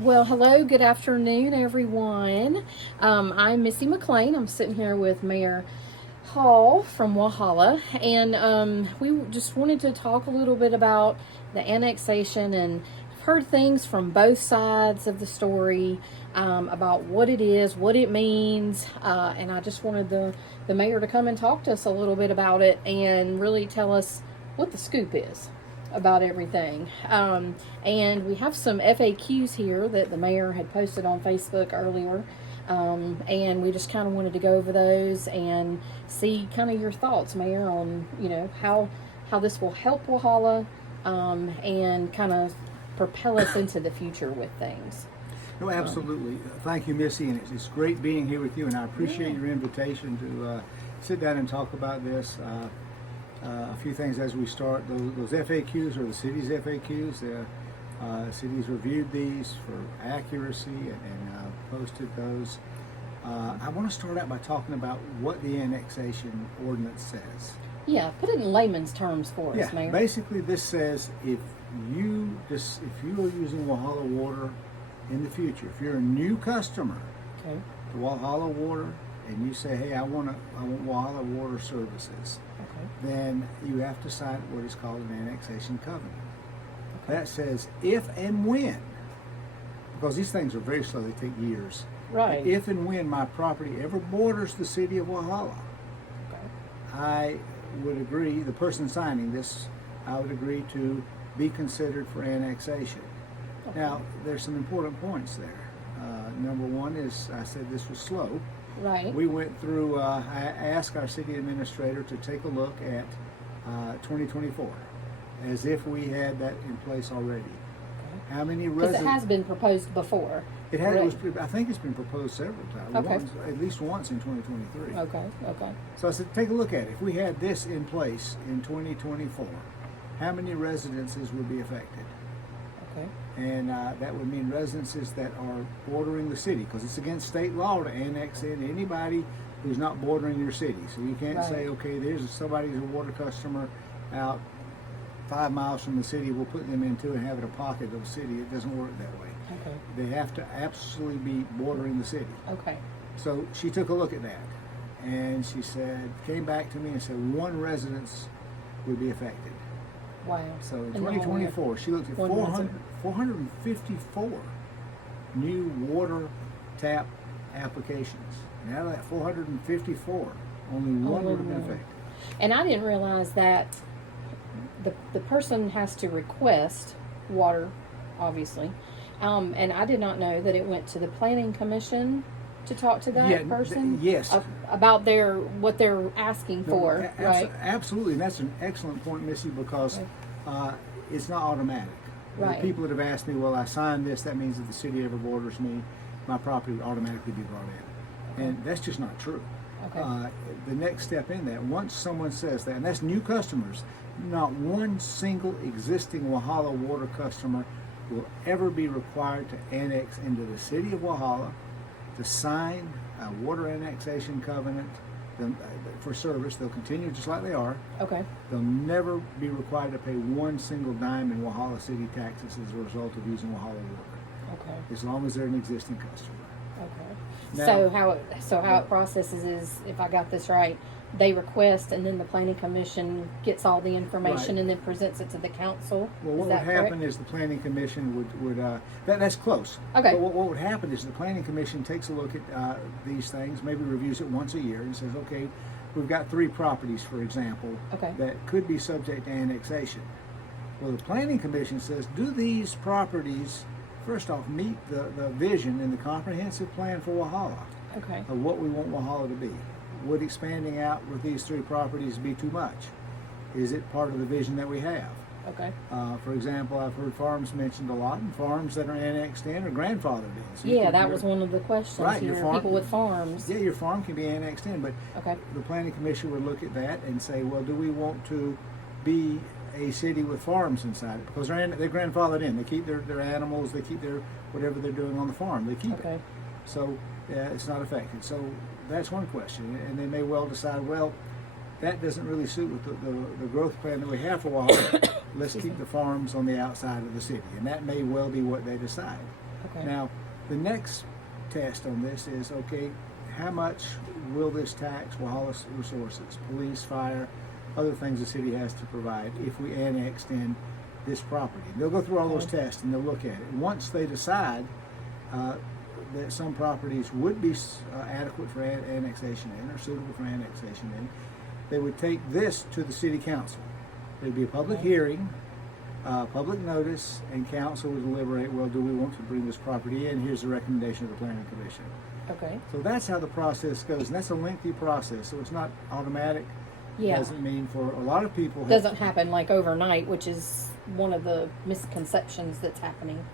Well, hello, good afternoon, everyone. I'm Missy McLean. I'm sitting here with Mayor Hall from Walhalla, and we just wanted to talk a little bit about the annexation. And I've heard things from both sides of the story about what it is, what it means, and I just wanted the mayor to come and talk to us a little bit about it and really tell us what the scoop is about everything. And we have some FAQs here that the mayor had posted on Facebook earlier. And we just kind of wanted to go over those and see kind of your thoughts, Mayor, on how this will help Walhalla, and kind of propel us into the future with things. No, absolutely. Thank you, Missy, and it's great being here with you, and I appreciate your invitation to sit down and talk about this. A few things as we start. Those FAQs are the city's FAQs. The city's reviewed these for accuracy and posted those. I want to start out by talking about what the annexation ordinance says. Yeah, put it in layman's terms for us, Mayor. Basically this says if you are using Walhalla Water in the future, if you're a new customer to Walhalla Water and you say, hey, I want Walhalla Water services, then you have to sign what is called an annexation covenant. That says if and when, because these things are very slow, they take years. Right. If and when my property ever borders the city of Walhalla, I would agree, the person signing this, I would agree to be considered for annexation. Now, there's some important points there. Number one is, I said this was slow. Right. We went through, I asked our city administrator to take a look at 2024, as if we had that in place already. How many Because residents? it has been proposed before. It has. Correct. I think it's been proposed several times. Okay. At least once in 2023. Okay. So I said, take a look at it. If we had this in place in 2024, how many residences would be affected? Okay. And that would mean residences that are bordering the city, because it's against state law to annex in anybody who's not bordering your city. So you can't say, okay, there's somebody's a water customer out 5 miles from the city, we'll put them into and have it a pocket of the city. It doesn't work that way. Okay. They have to absolutely be bordering the city. Okay. So she took a look at that, and she said, came back to me and said one residence would be affected. Wow. So in the whole 2024, she looked at one 454 new water tap applications. And out of that 454, only one would have been affected. And I didn't realize that the person has to request water, obviously. And I did not know that it went to the planning commission to talk to that person. Yes. About what they're asking for, right? Absolutely, and that's an excellent point, Missy, because it's not automatic. Right. People that have asked me, well, I signed this, that means if the city ever borders me, my property would automatically be brought in. And that's just not true. Okay. The next step in that, once someone says that, and that's new customers, not one single existing Walhalla Water customer will ever be required to annex into the city of Walhalla, to sign a water annexation covenant for service. They'll continue just like they are. Okay. They'll never be required to pay one single dime in Walhalla city taxes as a result of using Walhalla Water. Okay. As long as they're an existing customer. Okay. Now, So how it processes is, if I got this right, they request, and then the planning commission gets all the information Right. and then presents it to the council. Well, Is what would that correct? happen is the planning commission would that's close. Okay. But what would happen is the planning commission takes a look at these things, maybe reviews it once a year, and says, okay, we've got 3 properties, for example, Okay. that could be subject to annexation. Well, the planning commission says, do these properties, first off, meet the vision in the comprehensive plan for Walhalla Okay. of what we want Walhalla to be? Would expanding out with these 3 properties be too much? Is it part of the vision that we have? Okay. For example, I've heard farms mentioned a lot, and farms that are annexed in are grandfathered in. So Yeah, that was one of the questions Right, your here. farm- People with farms. Yeah, your farm can be annexed in, but Okay. the planning commission would look at that and say, well, do we want to be a city with farms inside it? Because they're grandfathered in. They keep their animals, they keep their whatever they're doing on the farm, they keep Okay. it. So it's not affected. So that's one question, and they may well decide, well, that doesn't really suit with the growth plan that we have for Walhalla. Let's keep the farms on the outside of the city, and that may well be what they decide. Okay. Now, the next test on this is, okay, how much will this tax Walhalla Resources, police, fire, other things the city has to provide if we annexed in this property? They'll go through all those tests and they'll look at it. Once they decide that some properties would be adequate for annexation in or suitable for annexation in, they would take this to the city council. There'd be a public hearing, public notice, and council would deliberate, well, do we want to bring this property in? Here's the recommendation of the planning commission. Okay. So that's how the process goes, and that's a lengthy process, so it's not automatic. Yeah. Doesn't mean for a lot of people. Doesn't happen like overnight, which is one of the misconceptions that's happening.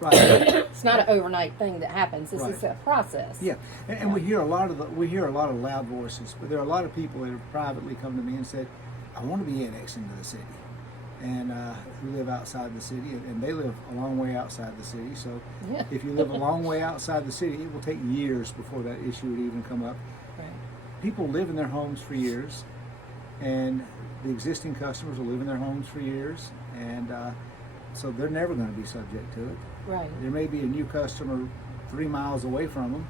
Right. It's not an overnight thing that happens. This is a process. Yeah, and we hear a lot of loud voices, but there are a lot of people that have privately come to me and said, "I want to be annexed into the city," and who live outside the city, and they live a long way outside the city. So, Yeah. if you live a long way outside the city, it will take years before that issue would even come up. Right. People live in their homes for years, and the existing customers will live in their homes for years, and so they're never going to be subject to it. Right. There may be a new customer 3 miles away from them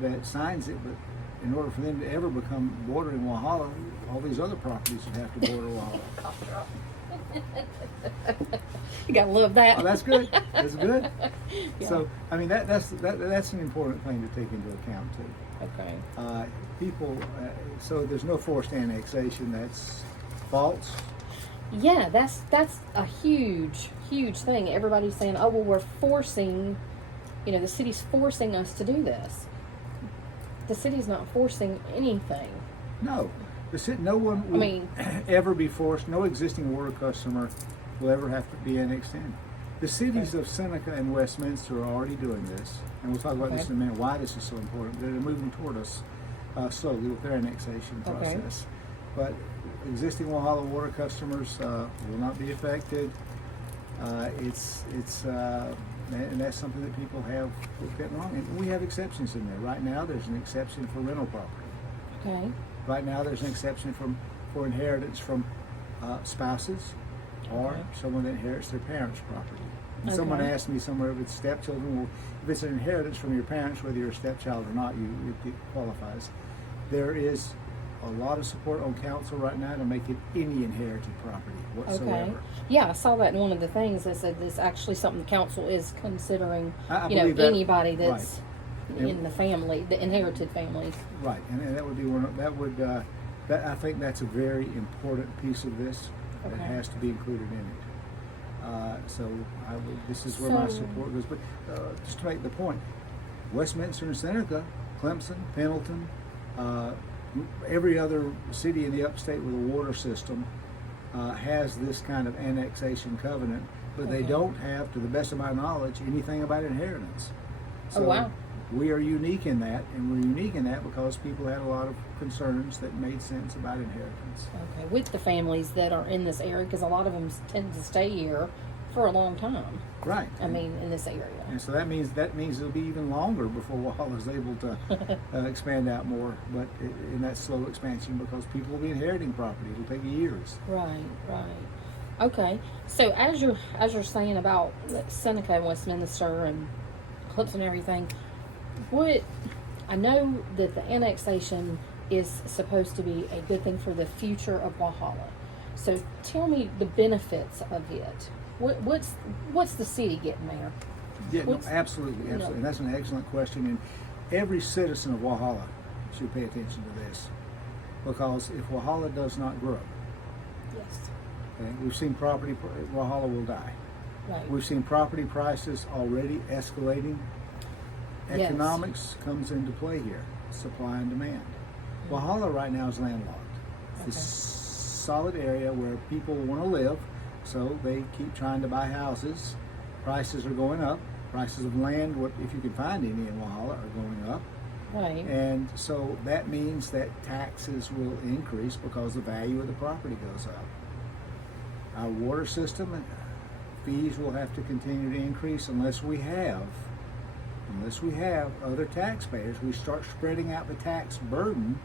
that signs it, but in order for them to ever become bordering Walhalla, all these other properties would have to border Walhalla. You gotta love that. Oh, that's good. That's good. Yeah. So, I mean, that's an important thing to take into account too. Okay. People, so there's no forced annexation. That's false. Yeah, that's a huge thing. Everybody's saying, "Oh, well, we're forcing, the city's forcing us to do this." The city's not forcing anything. No, no one will ever be forced. No existing water customer will ever have to be annexed in. The cities of Seneca and Westminster are already doing this, and we'll talk about this in a minute. Why this is so important? They're moving toward us slowly with their annexation process. But existing Walhalla water customers will not be affected. And that's something that people have looked at wrong. And we have exceptions in there. Right now, there's an exception for rental property. Okay. Right now, there's an exception for inheritance from spouses or someone that inherits their parents' property. And someone asked me somewhere if it's stepchildren. Well, if it's an inheritance from your parents, whether you're a stepchild or not, it qualifies. There is a lot of support on council right now to make it any inherited property whatsoever. Okay. Yeah, I saw that in one of the things. They said this actually something the council is considering. I believe that, anybody that's right. in the family, the inherited families. Right, and that would be one. I think that's a very important piece of this that has to be included in it. This is where my support goes. But just to make the point, Westminster and Seneca, Clemson, Pendleton, every other city in the upstate with a water system has this kind of annexation covenant, but they don't have, to the best of my knowledge, anything about inheritance. So we are unique in that, and we're unique in that because people had a lot of concerns that made sense about inheritance. Okay, with the families that are in this area, because a lot of them tend to stay here for a long time. Right. In this area. And so that means it'll be even longer before Walhalla is able to expand out more, but in that slow expansion, because people will be inheriting property. It'll take years. Right. Okay. So as you're saying about Seneca and Westminster and Clemson and everything, I know that the annexation is supposed to be a good thing for the future of Walhalla. So tell me the benefits of it. What's the city getting there? Yeah, no, absolutely. And that's an excellent question. And every citizen of Walhalla should pay attention to this, because if Walhalla does not grow, we've seen Walhalla will die. Right. We've seen property prices already escalating. Economics comes into play here, supply and demand. Walhalla right now is landlocked. It's a solid area where people want to live, so they keep trying to buy houses. Prices are going up. Prices of land, if you can find any in Walhalla, are going up. Right. And so that means that taxes will increase because the value of the property goes up. Our water system fees will have to continue to increase unless we have other taxpayers. We start spreading out the tax burden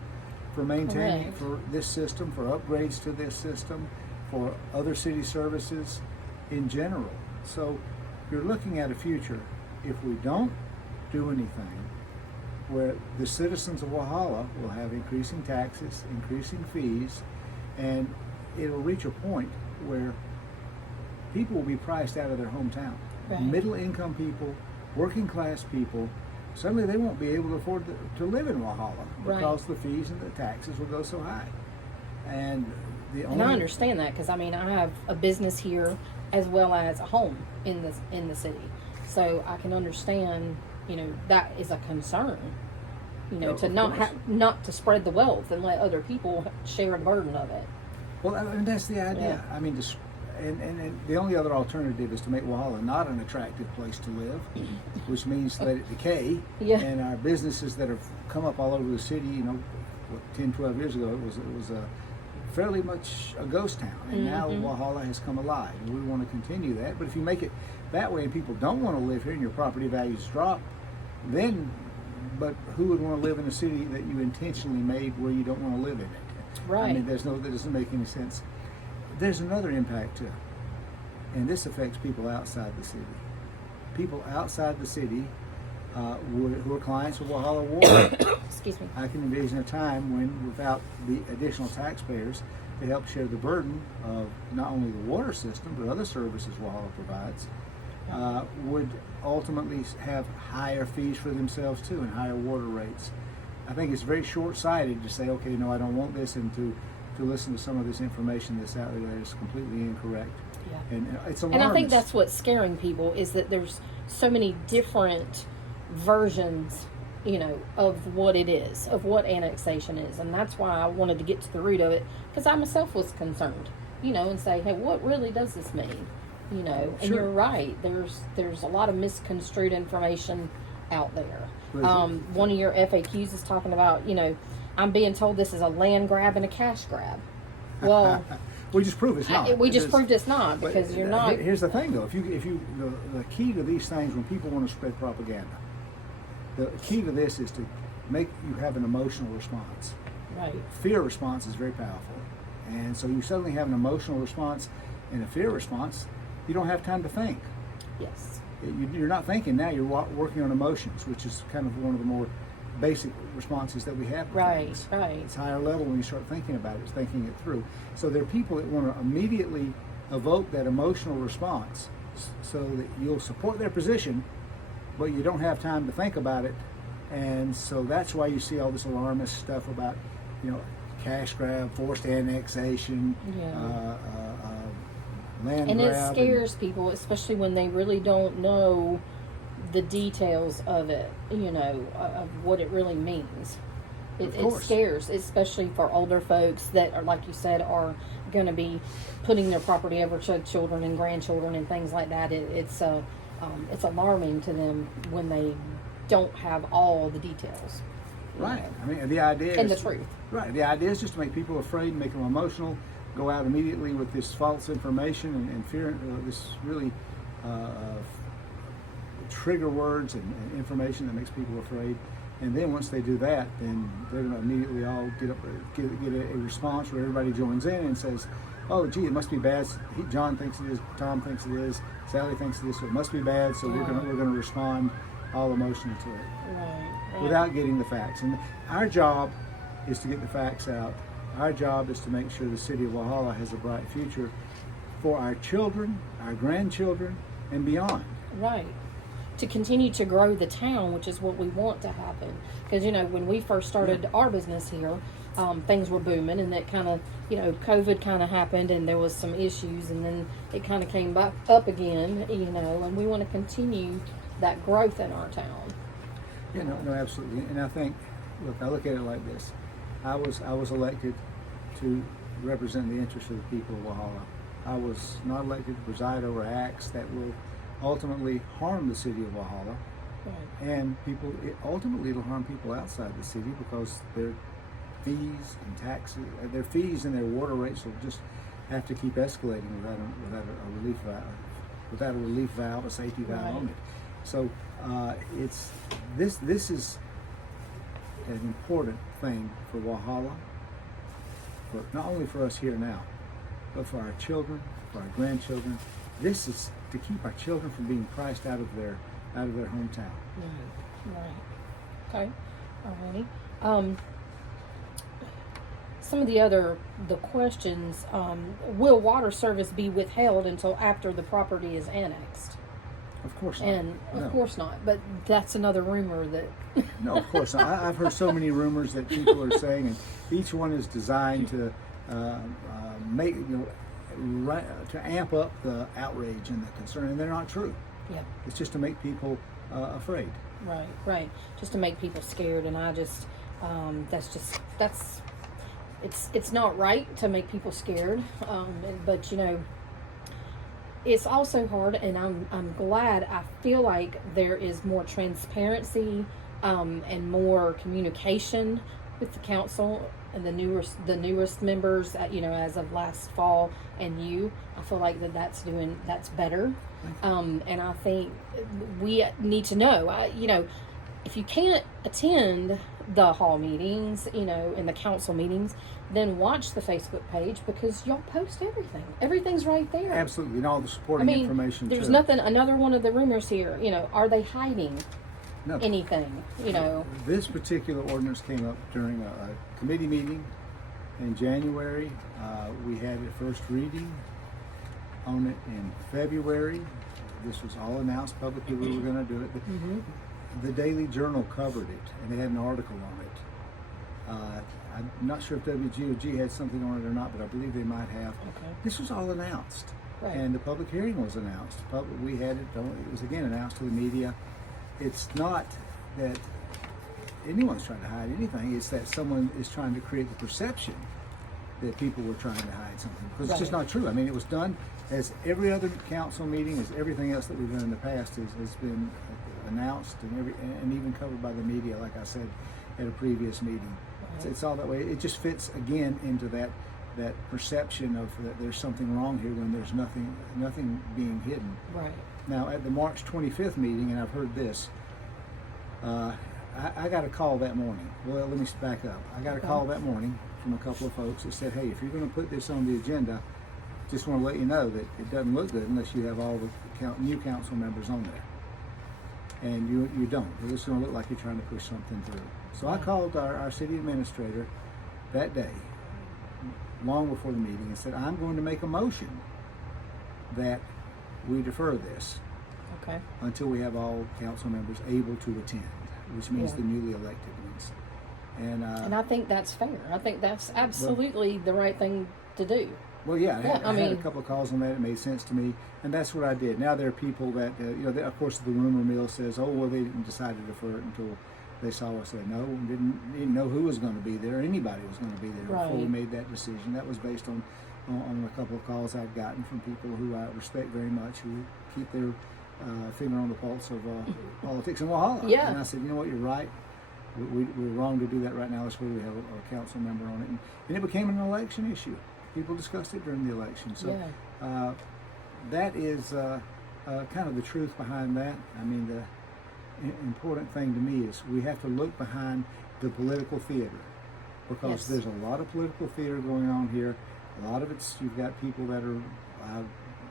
for maintaining for this system, for upgrades to this system, for other city services in general. So you're looking at a future if we don't do anything, where the citizens of Walhalla will have increasing taxes, increasing fees, and it'll reach a point where people will be priced out of their hometown. Right. Middle income people, working class people, suddenly they won't be able to afford to live in Walhalla because the fees and the taxes will go so high. And the only And I understand that because I mean I have a business here as well as a home in the city, so I can understand. That is a concern. To not to spread the wealth and let other people share the burden of it. Well, I mean, that's the idea. Yeah. I mean, and the only other alternative is to make Walhalla not an attractive place to live, which means to let it decay. Yeah. And our businesses that have come up all over the city, 10, 12 years ago, it was a fairly much a ghost town. And now Walhalla has come alive. And we want to continue that. But if you make it that way and people don't want to live here and your property values drop, but who would want to live in a city that you intentionally made where you don't want to live in it? Right. I mean, that doesn't make any sense. There's another impact too, and this affects people outside the city. People outside the city who are clients of Walhalla Water. Excuse me. I can envision a time when, without the additional taxpayers to help share the burden of not only the water system but other services Walhalla provides, would ultimately have higher fees for themselves too and higher water rates. I think it's very short-sighted to say, okay, no, I don't want this, and to listen to some of this information that's out there that is completely incorrect. Yeah. And it's alarmist. And I think that's what's scaring people is that there's so many different versions, of what it is, of what annexation is. And that's why I wanted to get to the root of it, because I myself was concerned, and say, hey, what really does this mean? And Sure. you're right. There's a lot of misconstrued information out there. One of your FAQs is talking about, I'm being told this is a land grab and a cash grab. Well, we just prove it's not. We just proved it's not because But you're not. Here's the thing, though. If you the key to these things when people want to spread propaganda, the key to this is to make you have an emotional response. Right. Fear response is very powerful, and so you suddenly have an emotional response and a fear response. You don't have time to think. Yes. You're not thinking now. You're working on emotions, which is kind of one of the more basic responses that we have to Right, things. right. It's higher level when you start thinking about it, thinking it through. So there are people that want to immediately evoke that emotional response so that you'll support their position, but you don't have time to think about it. And so that's why you see all this alarmist stuff about, cash grab, forced annexation, Yeah. land And grab. it scares people, especially when they really don't know the details of it, of what it really means. It scares, especially for older folks that are, like you said, are going to be putting their property over to children and grandchildren and things like that. It's alarming to them when they don't have all the details. Right. I mean, the idea And is the truth. Right. The idea is just to make people afraid, make them emotional, go out immediately with this false information and fear, this really trigger words and information that makes people afraid. And then once they do that, then they're going to immediately all get a response where everybody joins in and says, oh, gee, it must be bad. John thinks it is. Tom thinks it is. Sally thinks it is. So it must be bad. So we're going to respond all emotionally to it. Right. Without getting the facts. And our job is to get the facts out. Our job is to make sure the city of Walhalla has a bright future for our children, our grandchildren, and beyond. Right. To continue to grow the town, which is what we want to happen. Because, when we first started our business here, things were booming, and that kind of, COVID kind of happened, and there was some issues, and then it kind of came back up again, and we want to continue that growth in our town. No, absolutely. And I think, I look at it like this. I was elected to represent the interests of the people of Walhalla. I was not elected to preside over acts that will ultimately harm the city of Walhalla. Right. And ultimately it'll harm people outside the city because their fees and taxes, their fees and their water rates will just have to keep escalating without a relief valve, a safety valve on it. So this is an important thing for Walhalla, for not only for us here now, but for our children, for our grandchildren. This is to keep our children from being priced out of their out of their hometown. Right. Okay. Alrighty. Some of the questions, will water service be withheld until after the property is annexed? Of course not. And No. of course not, but that's another rumor that. No, of course not. I've heard so many rumors that people are saying, and each one is designed to make, to amp up the outrage and the concern, and they're not true. Yeah. It's just to make people afraid. Right. Just to make people scared, and I just, it's not right to make people scared. But it's also hard, and I'm glad. I feel like there is more transparency, and more communication with the council and the newest members. As of last fall, and I feel like that's better. And I think we need to know. If you can't attend the hall meetings, and the council meetings, then watch the Facebook page, because y'all post everything. Everything's right there. Absolutely, and all the supporting information. There's too. nothing. Another one of the rumors here. Are they hiding No. anything? This particular ordinance came up during a committee meeting in January. We had a first reading on it in February. This was all announced publicly. We were going to do it. The Daily Journal covered it, and they had an article on it. I'm not sure if WGOG had something on it or not, but I believe they might have. Okay. This was all announced, Right. and the public hearing was announced. We had it. It was again announced to the media. It's not that anyone's trying to hide anything. It's that someone is trying to create the perception that people were trying to hide something, because it's just Right. not true. I mean, it was done as every other council meeting, as everything else that we've done in the past has been announced and even covered by the media, like I said at a previous meeting. It's all that way. It just fits again into that perception of that there's something wrong here when there's nothing being hidden. Right. Now, at the March 25th meeting, and I've heard this, I got a call that morning. Well, let me back up. I got a call that morning from a couple of folks that said, hey, if you're going to put this on the agenda, just want to let you know that it doesn't look good unless you have all the new council members on there. And you don't. It's going to look like you're trying to push something through. So I called our city administrator that day, long before the meeting, and said, I'm going to make a motion that we defer this Okay. until we have all council members able to attend, which means Yeah. the newly elected ones. And I think that's fair. I think that's absolutely the right thing to do. well, yeah, I had a mean- couple of calls on that. It made sense to me, and that's what I did. Now there are people that of course, the rumor mill says, oh, well, they didn't decide to defer it until they saw us. Said no, didn't know who was going to be there. Anybody was going to be there before we Right. made that decision. That was based on a couple of calls I'd gotten from people who I respect very much, who keep their finger on the pulse of politics in Walhalla. Yeah. And I said, you know what, you're right. We're wrong to do that right now. That's where we have a council member on it, and it became an election issue. People discussed it during the election. So that is kind of the truth behind that. I mean, the important thing to me is we have to look behind the political theater, because Yes. there's a lot of political theater going on here. A lot of it's, you've got people that are,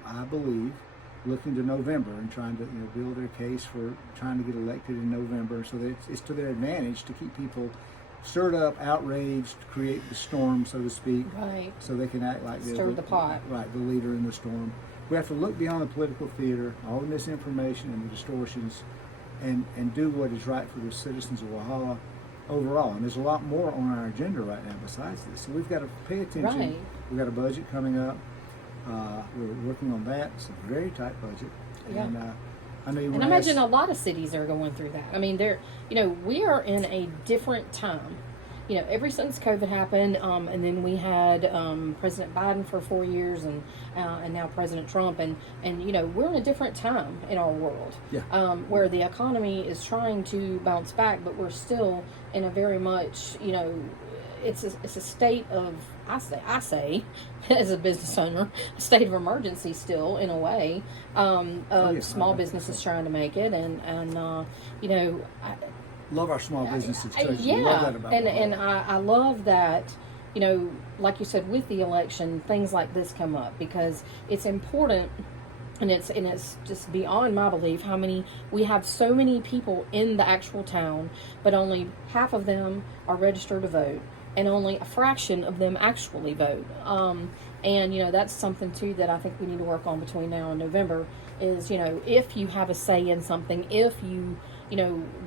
I believe, looking to November and trying to build their case for trying to get elected in November, so that it's to their advantage to keep people stirred up, outraged, create the storm, so to speak, Right. so they can act like they're Stir the pot. right, the leader in the storm. We have to look beyond the political theater, all the misinformation and the distortions, and do what is right for the citizens of Walhalla overall. And there's a lot more on our agenda right now besides this. So we've got to pay attention. Right. We've got a budget coming up. We're working on that. It's a very tight budget. Yeah. And I know you And want I to imagine a lot of cities are going through that. I mean, we are in a different time. Ever since COVID happened, and then we had President Biden for 4 years, and now President Trump, and we're in a different time in our world, Yeah. where the economy is trying to bounce back, but we're still in a very much, it's a state of, I say, as a business owner, a state of emergency still, in a way, of yeah. small businesses trying to make it, and love our small businesses. Too. yeah, Love that about and Walhalla. I love that, like you said, with the election, things like this come up, because it's important and it's just beyond my belief how many we have, so many people in the actual town, but only half of them are registered to vote, and only a fraction of them actually vote. And that's something too that I think we need to work on between now and November. Is if you have a say in something, if you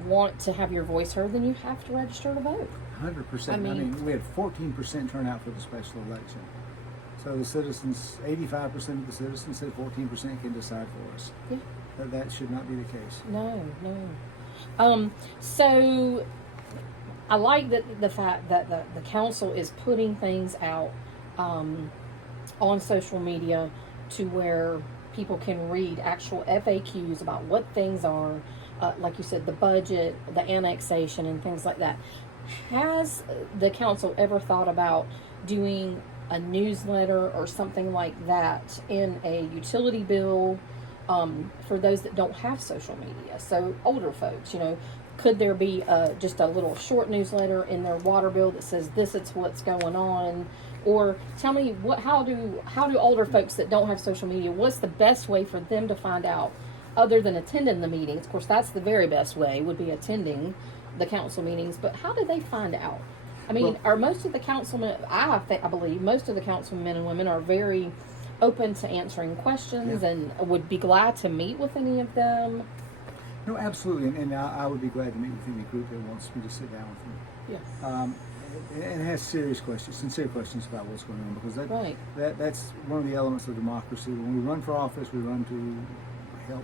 want to have your voice heard, then you have to register to vote. 100%. I mean, we had 14% turnout for the special election. So the citizens, 85% of the citizens said 14% can decide for us. Yeah. That should not be the case. No. So I like the fact that the council is putting things out on social media to where people can read actual FAQs about what things are, like you said, the budget, the annexation, and things like that. Has the council ever thought about doing a newsletter or something like that in a utility bill for those that don't have social media? So older folks, could there be just a little short newsletter in their water bill that says this is what's going on? Or tell me how do older folks that don't have social media, what's the best way for them to find out other than attending the meetings? Of course, that's the very best way, would be attending the council meetings, but how do they find out? I mean, are most of the councilmen, I believe most of the councilmen and women are very open to answering questions and would be glad to meet with any of them. No, absolutely, and I would be glad to meet with any group that wants me to sit down with them. Yeah. And has serious questions, sincere questions about what's going on, because Right. that's one of the elements of democracy. When we run for office, we run to help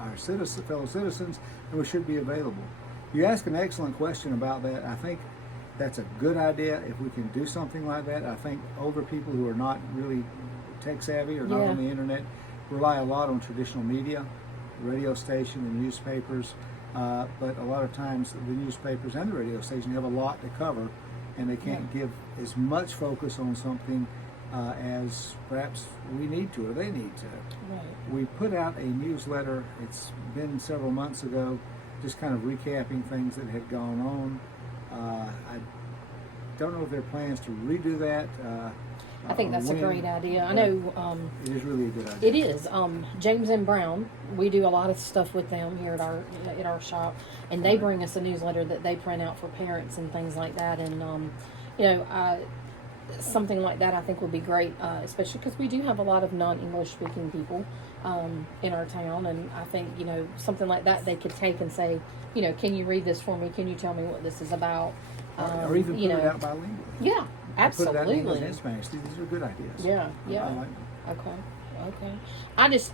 our fellow citizens, and we should be available. You ask an excellent question about that. I think that's a good idea if we can do something like that. I think older people who are not really tech savvy or not on the internet rely a lot on traditional media, radio station, and newspapers. But a lot of times the newspapers and the radio station have a lot to cover, and they can't give as much focus on something as perhaps we need to or they need to. Right. We put out a newsletter, it's been several months ago, just kind of recapping things that had gone on. I don't know if there are plans to redo that. I think that's a great idea. I know it is really a good idea. it is. James and Brown, we do a lot of stuff with them here at our shop, and they bring us a newsletter that they print out for parents and things like that. And something like that I think would be great, especially because we do have a lot of non-English speaking people in our town, and I think something like that they could take and say, can you read this for me? Can you tell me what this is about? Or even put it out bilingually. Yeah, absolutely. Put it out in English and Spanish. These are good ideas. Yeah. I like them. Okay.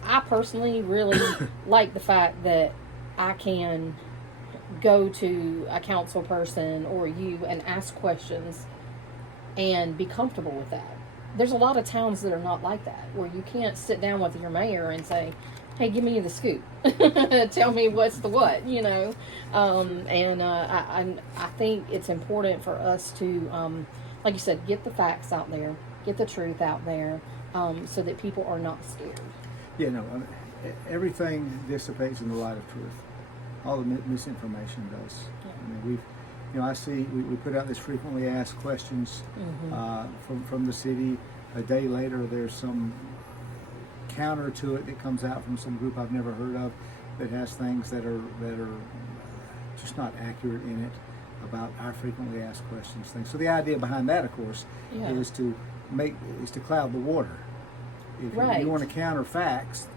I personally really like the fact that I can go to a council person or you and ask questions and be comfortable with that. There's a lot of towns that are not like that, where you can't sit down with your mayor and say, hey, give me the scoop. Tell me what's the what, I think it's important for us to, like you said, get the facts out there, get the truth out there, so that people are not scared. Yeah, no, everything dissipates in the light of truth. All the misinformation does. Yeah. I mean, I see we put out this frequently asked questions from the city. A day later, there's some counter to it that comes out from some group I've never heard of that has things that are just not accurate in it about our frequently asked questions things. So the idea behind that, of course, is to cloud the water. If you want to counter facts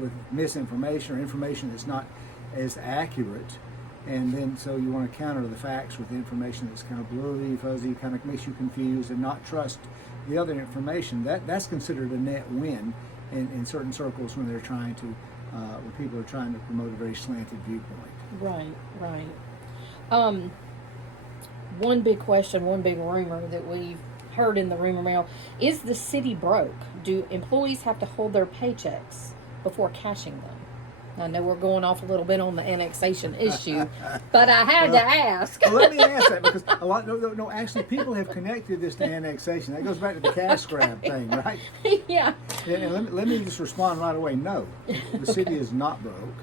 with misinformation or information that's not as accurate, and then so you want to counter the facts with information that's kind of blurry, fuzzy, kind of makes you confused and not trust the other information. That's considered a net win in certain circles when they're trying to, when people are trying to promote a very slanted viewpoint. Right. One big question, one big rumor that we've heard in the rumor mill, is the city broke? Do employees have to hold their paychecks before cashing them? I know we're going off a little bit on the annexation issue, but I had to ask. Well, let me ask that, because no, actually people have connected this to annexation. That goes back to the cash grab thing, right? Yeah. And let me just respond right away. No, the city is not broke.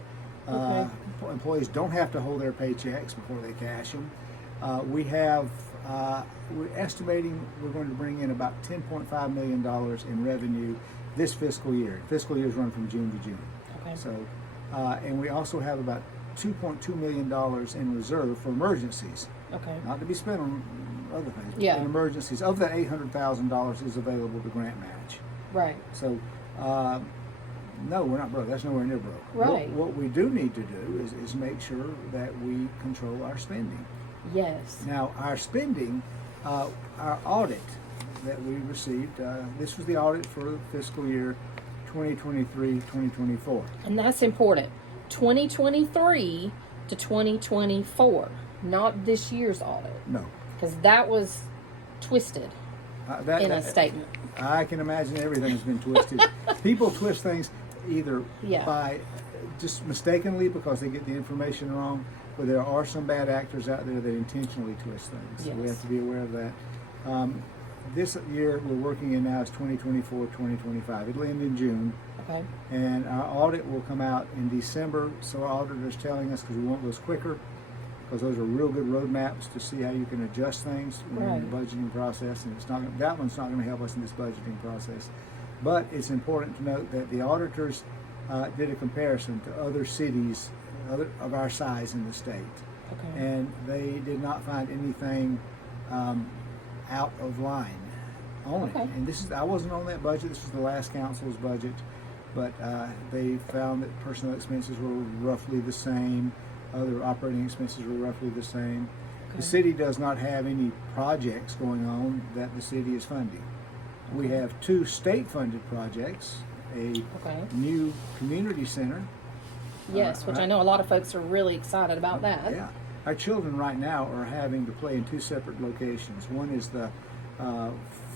Employees don't have to hold their paychecks before they cash them. We're estimating we're going to bring in about $10.5 million in revenue this fiscal year. Fiscal years run from June to June. Okay. So, and we also have about $2.2 million in reserve for emergencies, Okay. not to be spent on other things. But Yeah. in emergencies, of that $800,000 is available to grant match. Right. So, no, we're not broke. That's nowhere near broke. Right. What we do need to do is make sure that we control our spending. Yes. Now, our spending, our audit that we received, this was the audit for fiscal year 2023-2024. And that's important. 2023 to 2024, not this year's audit, No. because that was twisted in a statement. I can imagine everything's been twisted. People twist things either Yeah. by just mistakenly because they get the information wrong, but there are some bad actors out there that intentionally twist things. So we Yes. have to be aware of that. This year we're working in now is 2024-2025. It'll end in June, Okay. and our audit will come out in December. So our auditor's telling us, because we want those quicker, because those are real good roadmaps to see how you can adjust things in the Right. budgeting process. And that one's not going to help us in this budgeting process. But it's important to note that the auditors did a comparison to other cities of our size in the state, Okay. and they did not find anything out of line on it. Okay. And I wasn't on that budget. This was the last council's budget, but they found that personnel expenses were roughly the same. Other operating expenses were roughly the same. Okay. The city does not have any projects going on that the city is funding. We Okay. have 2 state-funded projects, a Okay. new community center. Yes, which I know a lot of folks are really excited about that. Yeah. Our children right now are having to play in 2 separate locations. One is the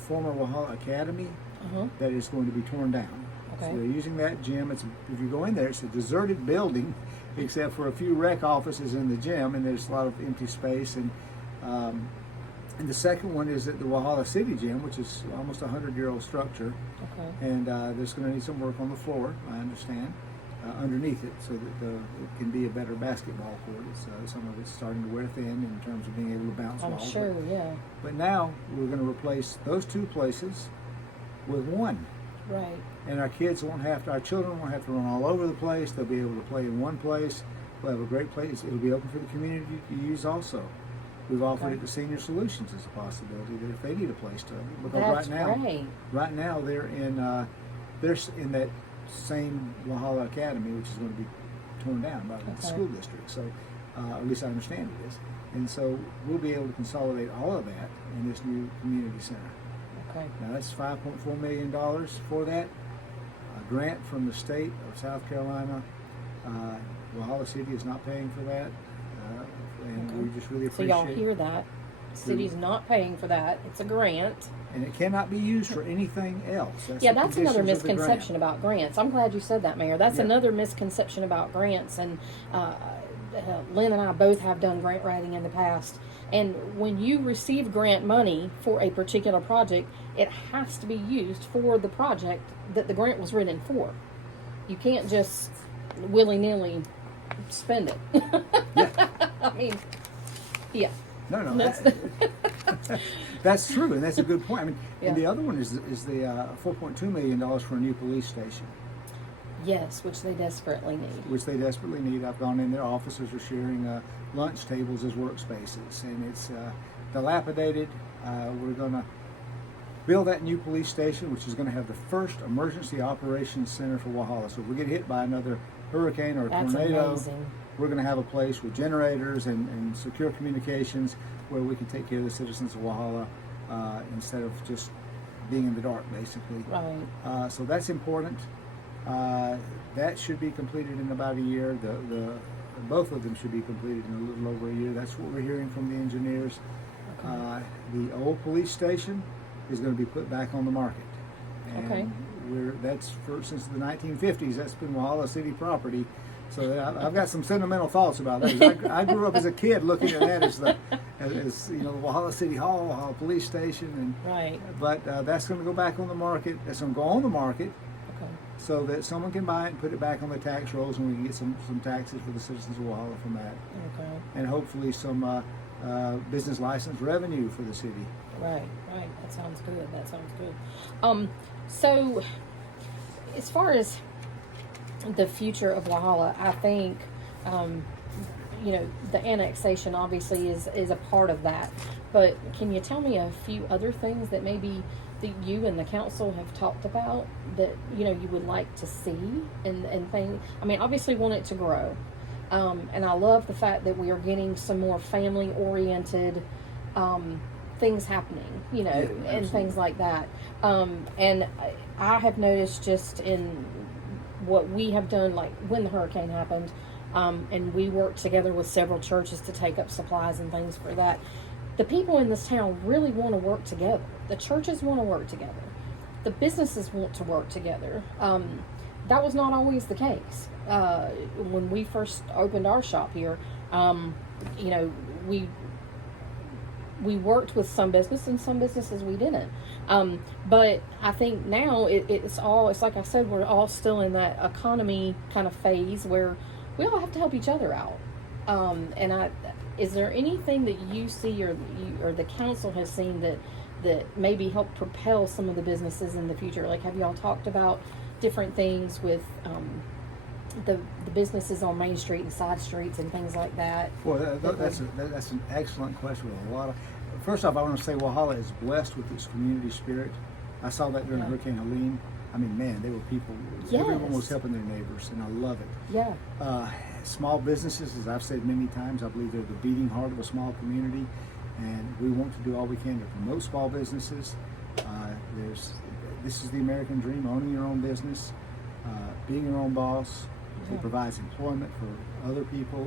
former Walhalla Academy Uh-huh. that is going to be torn down. Okay. So they're using that gym. If you go in there, it's a deserted building except for a few rec offices in the gym, and there's a lot of empty space. And the second one is at the Walhalla City Gym, which is almost a 100-year-old structure. Okay. And there's going to need some work on the floor, I understand, underneath it, so that it can be a better basketball court. Some of it's starting to wear thin in terms of being able to bounce I'm balls. sure, yeah. But now we're going to replace those 2 places with one. Right. And our children won't have to run all over the place. They'll be able to play in one place. We'll have a great place. It'll be open for the community to use also. We've offered Okay. it to Senior Solutions as a possibility that if they need a place to, because That's right now they're in that same Walhalla Academy, which is going to be torn down by the Okay. school district. So, at least I understand it is. And so we'll be able to consolidate all of that in this new community center. Okay. Now that's $5.4 million for that. A grant from the state of South Carolina. Walhalla City is not paying for that. And Okay. we just really So appreciate y'all hear that? City's not paying for that. It's a grant. And it cannot be used for anything else. Yeah, the that's another conditions of the grant. misconception about grants. I'm glad you said that, Mayor. That's Yeah. another misconception about grants. And Lynn and I both have done grant writing in the past. And when you receive grant money for a particular project, it has to be used for the project that the grant was written for. You can't just willy-nilly spend it. Yeah. I mean, yeah. No, That's that's true, and that's a good point. I mean, Yeah. and the other one is the $4.2 million for a new police station, Yes, which they desperately need. which they desperately need. I've gone in there. Officers are sharing lunch tables as workspaces, and it's dilapidated. We're going to build that new police station, which is going to have the first emergency operations center for Walhalla. So if we get hit by another hurricane or a That's tornado, amazing. we're going to have a place with generators and secure communications where we can take care of the citizens of Walhalla instead of just being in the dark, basically. Right. So that's important. That should be completed in about a year. Both of them should be completed in a little over a year. That's what we're hearing from the engineers. Okay. The old police station is going to be put back on the market. And Okay. Since the 1950s. That's been Walhalla City property. So I've got some sentimental thoughts about that. I grew up as a kid looking at that as the Walhalla City Hall, Walhalla Police Station, Right. but that's going to go back on the market. That's going to go on the market Okay. so that someone can buy it and put it back on the tax rolls, and we can get some taxes for the citizens of Walhalla from that, Okay. and hopefully some business license revenue for the city. Right. Right. That sounds good. So as far as the future of Walhalla, I think, the annexation obviously is a part of that. But can you tell me a few other things that maybe that you and the council have talked about that you would like to see and things? I mean, obviously want it to grow, and I love the fact that we are getting some more family oriented things happening, and things like that. And I have noticed just in what we have done, like when the hurricane happened, and we worked together with several churches to take up supplies and things for that. The people in this town really want to work together. The churches want to work together. The businesses want to work together. That was not always the case. When we first opened our shop here, we worked with some business and some businesses we didn't. But I think now it's like I said, we're all still in that economy kind of phase where we all have to help each other out. Is there anything that you see or the council has seen that maybe help propel some of the businesses in the future? Like, have y'all talked about different things with the businesses on Main Street and side streets and things like that? Well, that's an excellent question. First off, I want to say Walhalla is blessed with its community spirit. I saw that during Hurricane Helene. I mean, man, they were people. Yes. Everyone was helping their neighbors, and I love it. Yeah. Small businesses, as I've said many times, I believe they're the beating heart of a small community, and we want to do all we can to promote small businesses. This is the American dream: owning your own business, being your own boss. It provides employment for other people.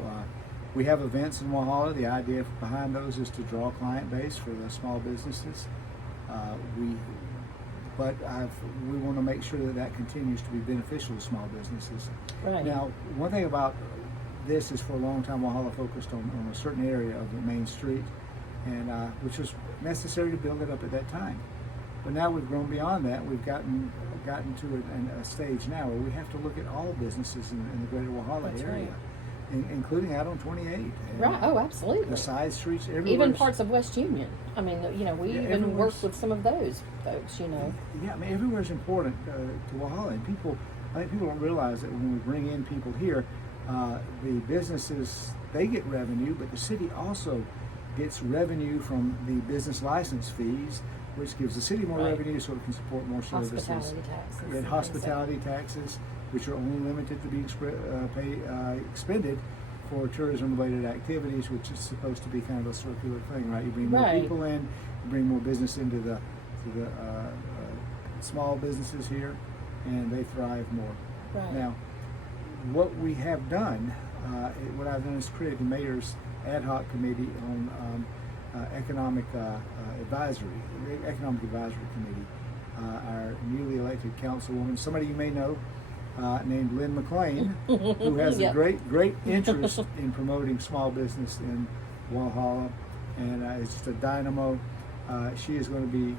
We have events in Walhalla. The idea behind those is to draw a client base for the small businesses. We want to make sure that continues to be beneficial to small businesses. Right. Now, one thing about this is for a long time Walhalla focused on a certain area of the main street, and which was necessary to build it up at that time. But now we've grown beyond that. We've gotten to a stage now where we have to look at all businesses in the greater Walhalla That's area. Right. Including out on 28. Right. Oh, absolutely. The side streets, everywhere. Even parts of West Union. I mean, we even worked with some of those folks. Yeah, I mean, everywhere's important to Walhalla, and I think people don't realize that when we bring in people here, the businesses, they get revenue, but the city also gets revenue from the business license fees, which gives the city more revenue so it can support more services. Hospitality taxes. And hospitality taxes, which are only limited to be expended for tourism-related activities, which is supposed to be kind of a circular thing, right? You bring more people in, you bring more business into the small businesses here, and they thrive more. Right. Now, what we have done, what I've done is create the mayor's ad hoc committee on economic advisory committee. Our newly elected councilwoman, somebody you may know, named Lynn McLean, who has a great interest in promoting small business in Walhalla, and is just a dynamo. She is going to be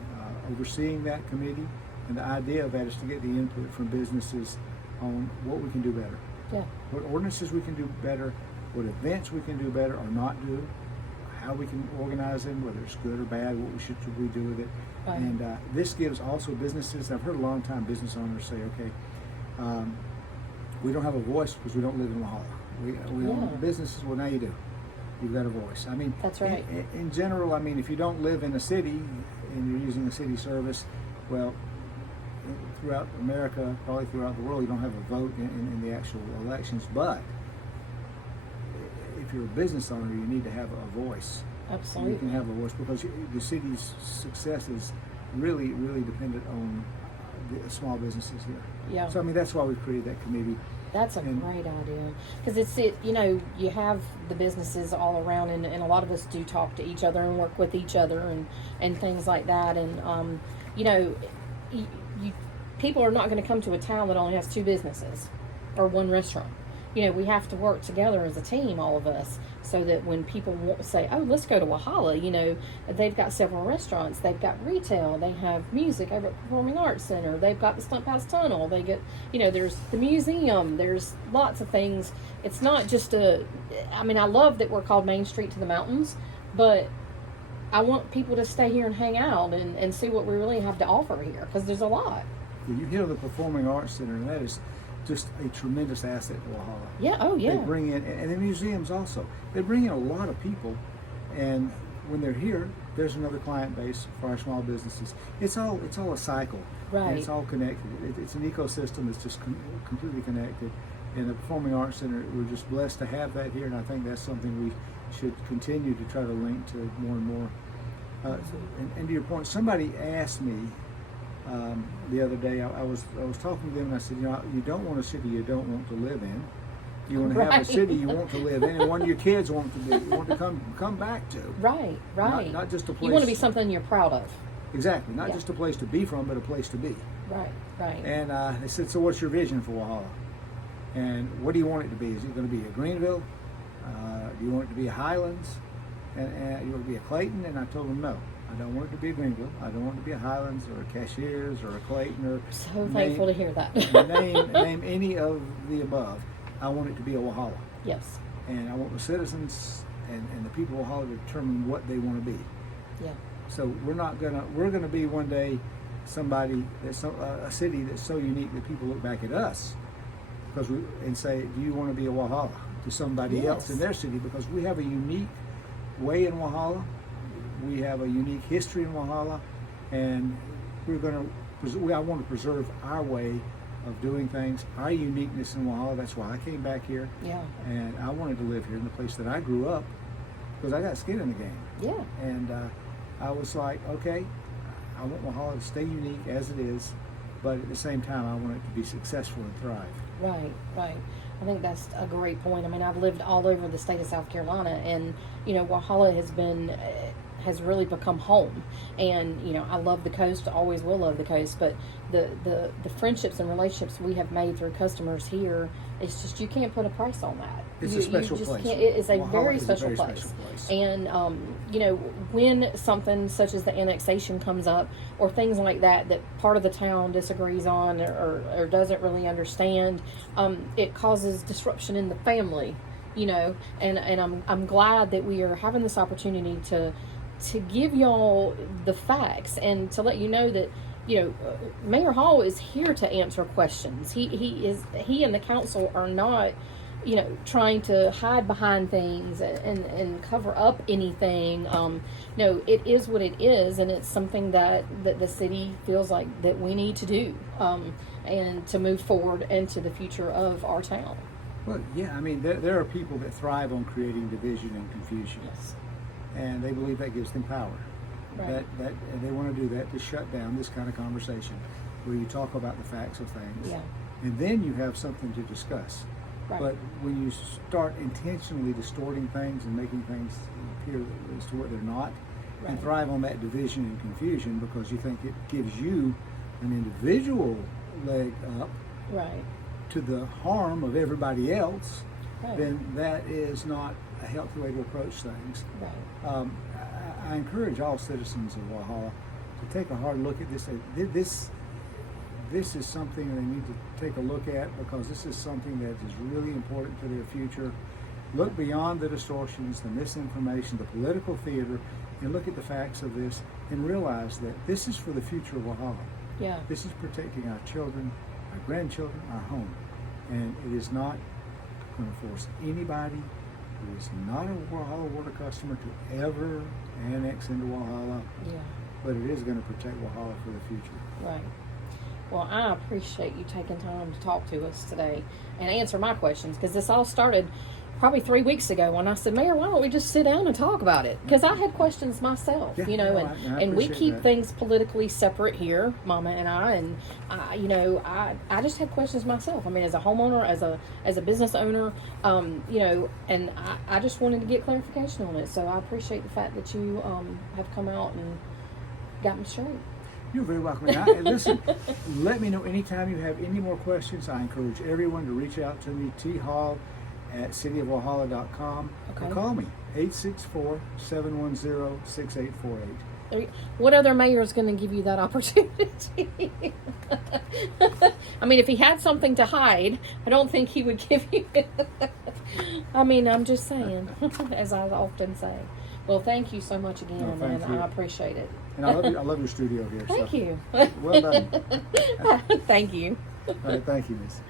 overseeing that committee, and the idea of that is to get the input from businesses on what we can do better. Yeah. What ordinances we can do better, what events we can do better or not do, how we can organize them, whether it's good or bad, what should we do with it. Right. And this gives also businesses, I've heard a long time business owners say, okay, we don't have a voice because we don't live in Walhalla. We own businesses. Well, now you do. You've got a voice. I mean, that's right. In general, I mean, if you don't live in a city and you're using a city service, well, throughout America, probably throughout the world, you don't have a vote in the actual elections. But if you're a business owner, you need to have a voice. Absolutely. You can have a voice because the city's success is really, really dependent on the small businesses here. Yeah. So I mean, that's why we created that committee. That's a great idea, because you have the businesses all around, and a lot of us do talk to each other and work with each other and things like that, and people are not going to come to a town that only has 2 businesses or 1 restaurant. We have to work together as a team, all of us, so that when people say, oh, let's go to Walhalla, they've got several restaurants, they've got retail, they have music, they've got Performing Arts Center, they've got the Stump House Tunnel, they get, there's the museum, there's lots of things. It's not just I love that we're called Main Street to the Mountains, but I want people to stay here and hang out and see what we really have to offer here, because there's a lot. But you hit on the Performing Arts Center, and that is just a tremendous asset to Walhalla. Yeah. Oh, yeah. They bring in, and the museums also, they bring in a lot of people, and when they're here, there's another client base for our small businesses. It's all a cycle, Right. and it's all connected. It's an ecosystem that's just completely connected. And the Performing Arts Center, we're just blessed to have that here, and I think that's something we should continue to try to link to more and more. And to your point, somebody asked me the other day. I was talking to them, and I said, you don't want a city you don't want to live in. You want to have a city you want to live in, and one your kids want to come back to. Right. Not just a place. You want to be something you're proud of. Exactly. Not Yeah. just a place to be from, but a place to be. Right. And they said, so what's your vision for Walhalla? And what do you want it to be? Is it going to be a Greenville? Do you want it to be a Highlands? And you want it to be a Clayton? And I told them, no, I don't want it to be a Greenville. I don't want it to be a Highlands or a Cashiers or a Clayton or So thankful to hear that. name any of the above. I want it to be a Walhalla. Yes. And I want the citizens and the people of Walhalla to determine what they want to be. Yeah. So we're gonna be one day somebody that's a city that's so unique that people look back at us and say, do you want to be a Walhalla to somebody else in their city? Because we have a unique way in Walhalla, we have a unique history in Walhalla, and I want to preserve our way of doing things, our uniqueness in Walhalla. That's why I came back here. Yeah. And I wanted to live here in the place that I grew up because I got skin in the game. Yeah. And I was like, okay, I want Walhalla to stay unique as it is, but at the same time, I want it to be successful and thrive. Right. I think that's a great point. I mean, I've lived all over the state of South Carolina, and Walhalla has really become home. And I love the coast, always will love the coast, but the friendships and relationships we have made through customers here, it's just, you can't put a price on that. It's a special place. It is a Walhalla very is a special very place. special place. And when something such as the annexation comes up, or things like that part of the town disagrees on or doesn't really understand, it causes disruption in the family. And I'm glad that we are having this opportunity to give y'all the facts and to let you know that Mayor Hall is here to answer questions. He and the council are not trying to hide behind things and cover up anything. It is what it is, and it's something that the city feels like that we need to do, and to move forward into the future of our town. Well, yeah, I mean, there are people that thrive on creating division and confusion. Yes. And they believe that gives them power. Right. And they want to do that to shut down this kind of conversation where you talk about the facts of things. Yeah. And then you have something to discuss. Right. But when you start intentionally distorting things and making things appear as to what they're not, and Right. thrive on that division and confusion because you think it gives you an individual leg up Right. to the harm of everybody else, Right. then that is not a healthy way to approach things. Right. I encourage all citizens of Walhalla to take a hard look at this. This is something they need to take a look at because this is something that is really important to their future. Look beyond the distortions, the misinformation, the political theater, and look at the facts of this and realize that this is for the future of Walhalla. Yeah. This is protecting our children, our grandchildren, our home. And it is not going to force anybody who is not a Walhalla Water customer to ever annex into Walhalla, Yeah. but it is going to protect Walhalla for the future. Right. Well, I appreciate you taking time to talk to us today and answer my questions, because this all started probably 3 weeks ago when I said, Mayor, why don't we just sit down and talk about it? Because I had questions myself, Yeah, I and we appreciate keep that. things politically separate here, Mama and I, and I just had questions myself. I mean, as a homeowner, as a business owner, and I just wanted to get clarification on it. So I appreciate the fact that you have come out and got me straight. You're very welcome. And listen, let me know anytime you have any more questions. I encourage everyone to reach out to me, thall@cityofwalhalla.com, Okay. or call me, 864-710-6848. What other mayor is going to give you that opportunity? I mean, if he had something to hide, I don't think he would give you it. I mean, I'm just saying, as I often say. Well, thank you so much again, No, thank and you. I appreciate it. And I love your studio here. Thank so. you. Well done. Thank you. All right, thank you, Missy.